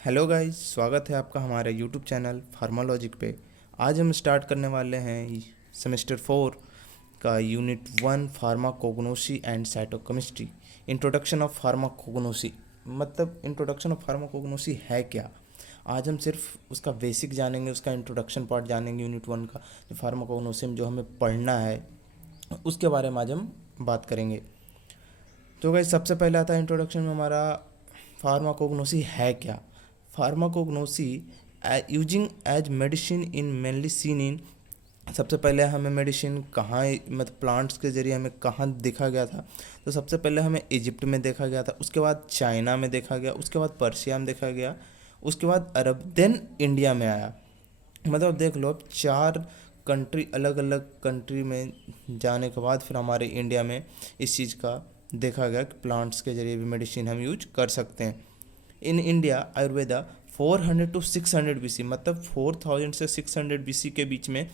Hello guys, स्वागत है आपका हमारे यूट्यूब चैनल फार्मालॉजिक पे। आज हम स्टार्ट करने वाले हैं सेमेस्टर 4 का unit 1 pharmacognosy and cytochemistry. Introduction of pharmacognosy मतलब इंट्रोडक्शन ऑफ फार्माकोग्नोसी है क्या। आज हम सिर्फ उसका बेसिक जानेंगे, उसका इंट्रोडक्शन पार्ट जानेंगे यूनिट 1 का। जो फार्माकोग्नोसी में जो हमें पढ़ना है उसके बारे में आज हम बात करेंगे। तो गाइस, सबसे पहले आता है इंट्रोडक्शन में हमारा फार्माकोग्नोसी है क्या। Pharmacognosy using as medicine in mainly seen in. सबसे पहले हमें मेडिसिन कहाँ मतलब प्लांट्स के जरिए हमें कहाँ देखा गया था। तो सबसे पहले हमें इजिप्ट में देखा गया था, उसके बाद चाइना में देखा गया, उसके बाद पर्शिया में देखा गया, उसके बाद अरब, देन इंडिया में आया। मतलब देख लो, अब 4 कंट्री, अलग अलग कंट्री में जाने के बाद फिर हमारे इंडिया में इस चीज़ का देखा गया कि प्लांट्स के जरिए भी मेडिसिन हम यूज कर सकते हैं। In India Ayurveda 400 to 600 BC, मतलब 4000 से 600 बीसी के बीच में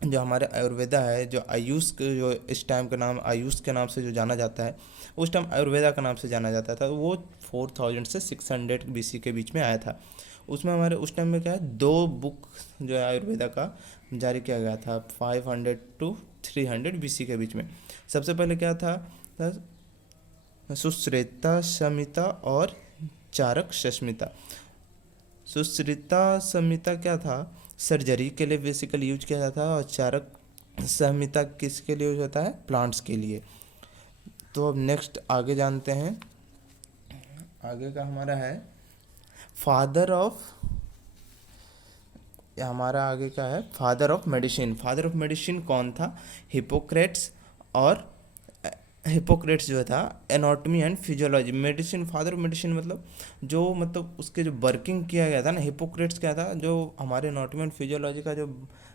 जो हमारे आयुर्वेदा है, जो आयुष के, जो इस टाइम का नाम आयुष के नाम से जो जाना जाता है, उस टाइम आयुर्वेदा का नाम से जाना जाता था, वो 4000 से 600 बीसी के बीच में आया था। उसमें हमारे उस टाइम में क्या है, 2 बुक जो है आयुर्वेदा का जारी किया गया था 500 टू 300 बीसी के बीच में। सबसे पहले क्या था, सुश्रुता संहिता और चारक संहिता। सुश्रुता संहिता क्या था, सर्जरी के लिए बेसिकली यूज किया जाता है, और चारक संहिता किसके लिए यूज होता है, प्लांट्स के लिए। तो अब नेक्स्ट आगे जानते हैं। आगे का हमारा है फादर ऑफ, हमारा आगे का है father of medicine. Father of medicine कौन था, हिपोक्रेट्स। और हिपोक्रेट्स जो था anatomy and physiology, medicine father of medicine मतलब जो, मतलब उसके जो वर्किंग किया गया था ना, हिपोक्रेट्स क्या था, जो हमारे एनाटॉमी एंड फिजियोलॉजी का जो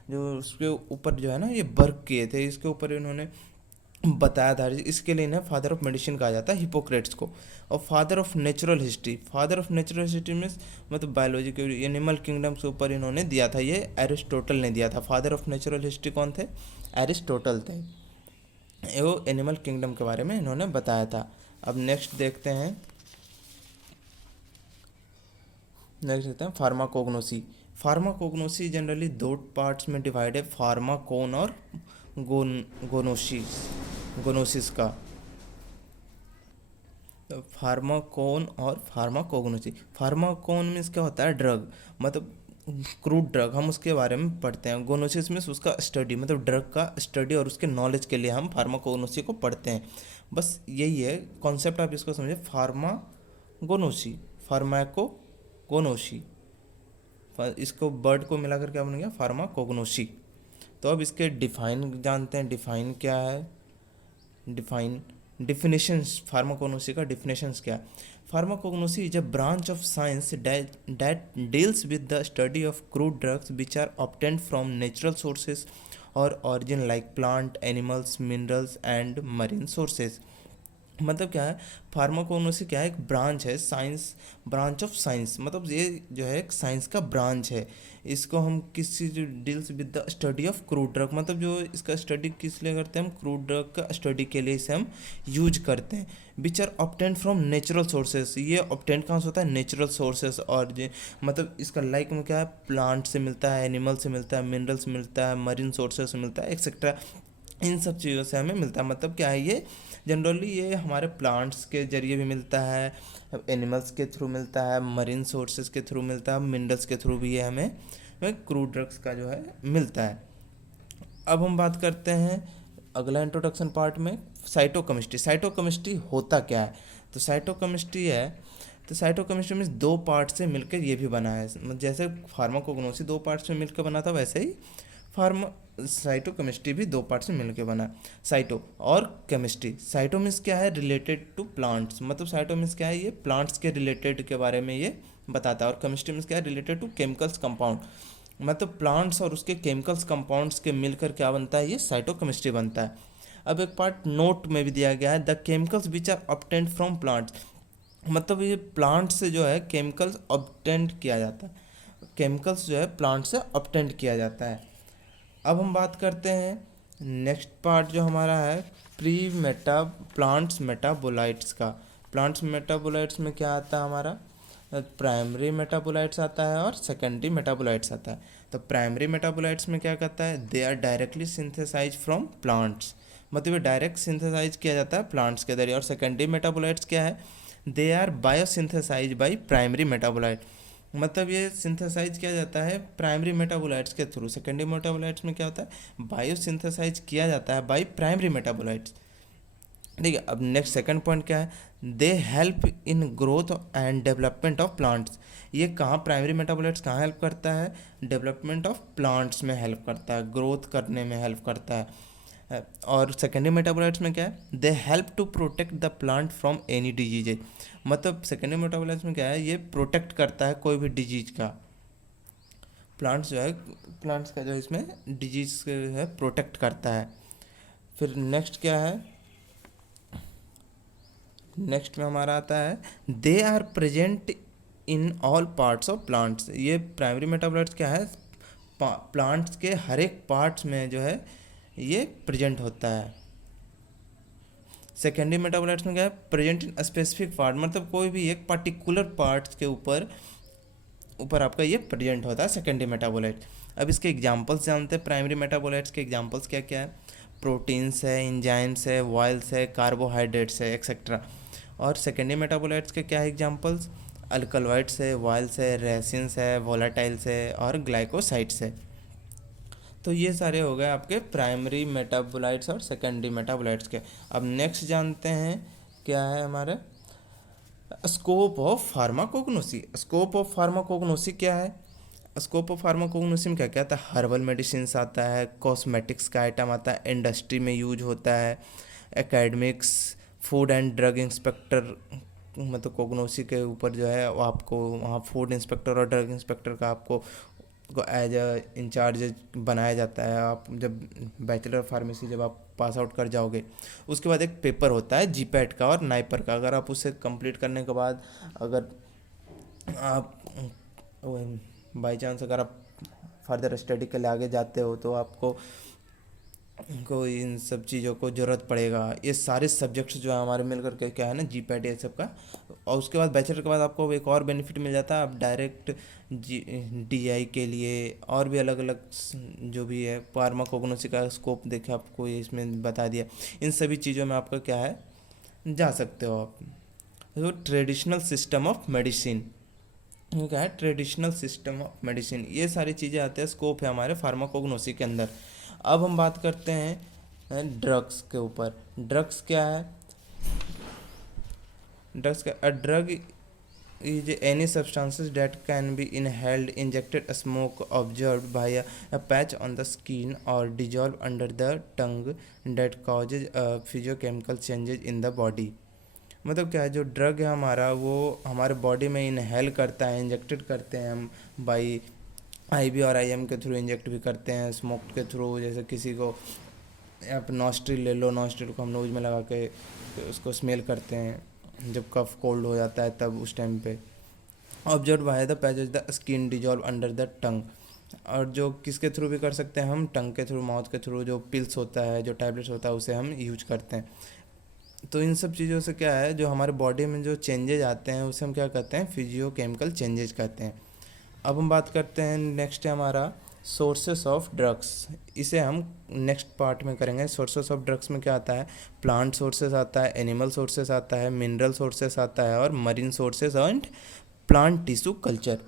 जो उसके ऊपर जो है ना ये वर्क किए थे, इसके ऊपर इन्होंने बताया था, इसके लिए इन्हें फादर ऑफ मेडिसिन कहा जाता है हिपोक्रेट्स को। और father of natural history, father of natural history में मतलब बायोलॉजी के एनिमल किंगडम के ऊपर इन्होंने दिया था, ये एरिस्टोटल ने दिया था। फादर ऑफ नेचुरल हिस्ट्री कौन थे, एरिस्टोटल थे। वो एनिमल किंगडम के बारे में इन्होंने बताया था। अब नेक्स्ट देखते हैं, फार्माकोग्नोसी। फार्माकोग्नोसी जनरली 2 पार्ट्स में डिवाइड है, फार्माकोन और गोनोसिस, गोनोसिस का। तो फार्माकोन और फार्माकोग्नोसी। फार्माकोन में क्या होता है, ड्रग, मतलब क्रूड ड्रग, हम उसके बारे में पढ़ते हैं। गोनोसिस में उसका स्टडी, मतलब ड्रग का स्टडी और उसके नॉलेज के लिए हम फार्माकोग्नोसी को पढ़ते हैं। बस यही है कॉन्सेप्ट, आप इसको समझे, फार्मागोनोसी, फार्माकोगोनोसी, इसको वर्ड को मिलाकर क्या बन गया, फार्माकोग्नोसी। तो अब इसके डिफाइन जानते हैं, डिफाइन क्या है, डिफाइन डिफिनेशंस, फार्माकोग्नोसी का डिफिनेशंस क्या है। Pharmacognosy is a branch of science that deals with the study of crude drugs which are obtained from natural sources or origin like plant, animals, minerals and marine sources। मतलब क्या है, pharmacognosy क्या है, एक branch है, science, branch of science, मतलब ये जो है एक साइंस का ब्रांच है। इसको हम किस चीज deals with the study of crude drug, मतलब जो इसका स्टडी किस लिए करते हैं, हम क्रूड ड्रग का स्टडी के लिए इसे हम यूज करते हैं। Which are obtain from natural sources, ये ऑब्टेन कहाँ से होता है, नेचुरल सोर्सेस। और मतलब इसका लाइक में क्या है, प्लांट से मिलता है, एनिमल से मिलता है, मिनरल से मिलता है, मरीन सोर्सेस से मिलता है, एक्सेट्रा, इन सब चीज़ों से हमें मिलता है। मतलब क्या है, ये जनरली ये हमारे प्लांट्स के जरिए भी मिलता है, एनिमल्स के थ्रू मिलता है, मरीन सोर्सेज के थ्रू मिलता है, मिनरल्स के थ्रू भी ये हमें क्रूड ड्रग्स का जो है मिलता है। अब हम बात करते हैं अगला इंट्रोडक्शन पार्ट में, साइटोकेमिस्ट्री। साइटोकेमिस्ट्री होता क्या है, तो साइटोकेमिस्ट्री है, तो साइटोकेमिस्ट्री में 2 पार्ट से मिलकर ये भी बना है। जैसे फार्माकोग्नोसी 2 पार्ट से मिलकर बना था, वैसे ही फार्मा साइटोकेमिस्ट्री भी 2 पार्ट से मिलकर बना। साइटो और केमिस्ट्री, साइटो मीन्स क्या है, रिलेटेड टू प्लांट्स, मतलब साइटो मीन्स क्या है, ये प्लांट्स के रिलेटेड के बारे में ये बताता है। और केमिस्ट्री मीन्स क्या है, रिलेटेड टू केमिकल्स कंपाउंड, मतलब प्लांट्स और उसके केमिकल्स कंपाउंड्स के मिलकर क्या बनता है, ये साइटोकेमिस्ट्री बनता है। अब एक पार्ट नोट में भी दिया गया है, the chemicals which are obtained from plants, मतलब ये प्लांट से जो है केमिकल्स ऑब्टेंड किया जाता है, केमिकल्स जो है प्लांट से ऑब्टेंड किया जाता है। अब हम बात करते हैं नेक्स्ट पार्ट जो हमारा है, प्री मेटा प्लांट्स मेटाबोलाइट्स का। प्लांट्स मेटाबोलाइट्स में क्या आता है हमारा, प्राइमरी मेटाबोलाइट्स आता है और सेकेंडरी मेटाबोलाइट्स आता है। तो प्राइमरी मेटाबोलाइट्स में क्या करता है, they are directly synthesize from plants, मतलब ये डायरेक्ट सिंथेसाइज किया जाता है प्लांट्स के जरिए। और सेकेंडरी मेटाबोलाइट्स क्या है, they are biosynthesize by primary metabolite, मतलब ये सिंथेसाइज किया जाता है प्राइमरी मेटाबोलाइट्स के थ्रू। सेकेंडरी मेटाबोलाइट्स में क्या होता है, बायोसिंथेसाइज किया जाता है बाय प्राइमरी मेटाबोलाइट्स। ठीक है, अब नेक्स्ट सेकंड पॉइंट क्या है, they help in growth and development of plants. ये कहाँ प्राइमरी मेटाबोलाइट्स कहाँ हेल्प करता है, डेवलपमेंट ऑफ प्लांट्स में हेल्प करता है, ग्रोथ करने में हेल्प करता है। और सेकेंडरी मेटाबोलाइट्स में क्या है, they help to protect the plant from any disease, मतलब सेकेंडरी मेटाबोलाइट्स में क्या है, ये प्रोटेक्ट करता है कोई भी डिजीज का, प्लांट्स जो है, प्लांट्स का जो इसमें डिजीज है प्रोटेक्ट करता है। फिर नेक्स्ट क्या है, नेक्स्ट में हमारा आता है they are present in all parts of plants. ये प्राइमरी मेटाबोलाइट्स क्या है, प्लांट्स के हर एक पार्ट्स में जो है ये प्रेजेंट होता है। सेकेंडरी मेटाबोलाइट्स में क्या है, प्रेजेंट इन स्पेसिफिक पार्ट, मतलब कोई भी एक पर्टिकुलर पार्ट्स के ऊपर आपका ये प्रेजेंट होता है सेकेंडरी मेटाबोलाइट। अब इसके एग्जांपल्स जानते हैं, प्राइमरी मेटाबोलाइट्स के एग्जांपल्स क्या क्या है, प्रोटीन्स है, एंजाइम्स है, ऑयल्स है, कार्बोहाइड्रेट्स है, एक्सेट्रा। और सेकेंडरी मेटाबोलाइट्स के क्या है एग्जांपल्स, अल्कलॉइड्स है, ऑयल्स है, रेसिन्स है, वोलाटाइल्स है और ग्लाइकोसाइड्स है। तो ये सारे हो गए आपके प्राइमरी मेटाबोलाइट्स और सेकेंडरी मेटाबोलाइट्स के। अब नेक्स्ट जानते हैं क्या है हमारे scope of pharmacognosy. Scope of pharmacognosy क्या है, स्कोप ऑफ फार्माकोग्नोसी में क्या क्या आता है, हर्बल मेडिसिन आता है, कॉस्मेटिक्स का आइटम आता है, इंडस्ट्री में यूज होता है, academics, food and drug inspector, मतलब कोग्नोसी के ऊपर जो है वो आपको वहाँ फूड इंस्पेक्टर और ड्रग इंस्पेक्टर का आपको को एज अ इंचार्ज बनाया जाता है। आप जब बैचलर फार्मेसी जब आप पास आउट कर जाओगे, उसके बाद एक पेपर होता है जीपैट का और नाइपर का, अगर आप उसे कंप्लीट करने के बाद अगर आप बाई चांस अगर आप फर्दर स्टडी के लिए आगे जाते हो तो आपको इन सब चीज़ों को ज़रूरत पड़ेगा। ये सारे सब्जेक्ट्स जो है हमारे मिल करके क्या है ना जीपैट ये सब का। और उसके बाद बैचलर के बाद आपको एक और बेनिफिट मिल जाता है, आप डायरेक्ट डीआई के लिए और भी अलग अलग जो भी है फार्माकोग्नोसी का स्कोप देखे आपको ये इसमें बता दिया, इन सभी चीज़ों में आपका क्या है जा सकते हो आप। तो ट्रेडिशनल सिस्टम ऑफ मेडिसिन क्या है, ट्रेडिशनल सिस्टम ऑफ मेडिसिन, ये सारी चीज़ें आते हैं, स्कोप है हमारे फार्माकोग्नोसी के अंदर। अब हम बात करते हैं ड्रग्स के ऊपर। ड्रग्स क्या है, ड्रग्स का drug is any substances that can be inhaled, injected, smoke, observe by a patch on the skin or dissolve under the tongue that causes physiochemical changes in the body. मतलब क्या है, जो drug है हमारा वो हमारे body में inhale करता है, इंजेक्टेड करते हैं हम बाई आईवी और आईएम के थ्रू इंजेक्ट भी करते हैं, स्मोक के थ्रू, जैसे किसी को आप नॉस्ट्रिल ले लो, नॉस्ट्रिल को हम नोज में लगा के उसको स्मेल करते हैं जब कफ कोल्ड हो जाता है तब उस टाइम पे। Observe by the patches the skin dissolve under the टंग, और जो किसके थ्रू भी कर सकते हैं हम, टंग के थ्रू, माउथ के थ्रू, जो पिल्स होता है, जो टैबलेट्स होता है उसे हम यूज करते हैं। तो इन सब चीज़ों से क्या है, जो हमारे बॉडी में जो चेंजेज आते हैं उसे हम क्या कहते हैं, फिजियोकेमिकल चेंजेज कहते हैं। अब हम बात करते हैं, नेक्स्ट है हमारा सोर्सेस ऑफ ड्रग्स, इसे हम नेक्स्ट पार्ट में करेंगे। सोर्सेस ऑफ ड्रग्स में क्या आता है, प्लांट सोर्सेस आता है, एनिमल सोर्सेस आता है, मिनरल सोर्सेस आता है और marine sources and plant tissue culture.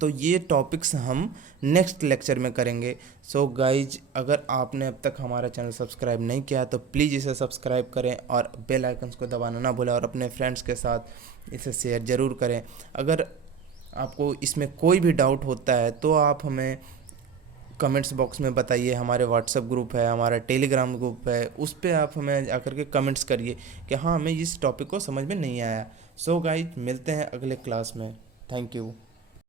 तो ये टॉपिक्स हम नेक्स्ट लेक्चर में करेंगे। सो गाइज, अगर आपने अब तक हमारा चैनल सब्सक्राइब नहीं किया तो प्लीज़ इसे सब्सक्राइब करें और बेल आइकन्स को दबाना ना भूलें और अपने फ्रेंड्स के साथ इसे शेयर ज़रूर करें। अगर आपको इसमें कोई भी डाउट होता है तो आप हमें कमेंट्स बॉक्स में बताइए। हमारे व्हाट्सएप ग्रुप है, हमारा टेलीग्राम ग्रुप है, उस पर आप हमें आकर के कमेंट्स करिए कि हाँ हमें इस टॉपिक को समझ में नहीं आया। सो गाइज, मिलते हैं अगले क्लास में। Thank you.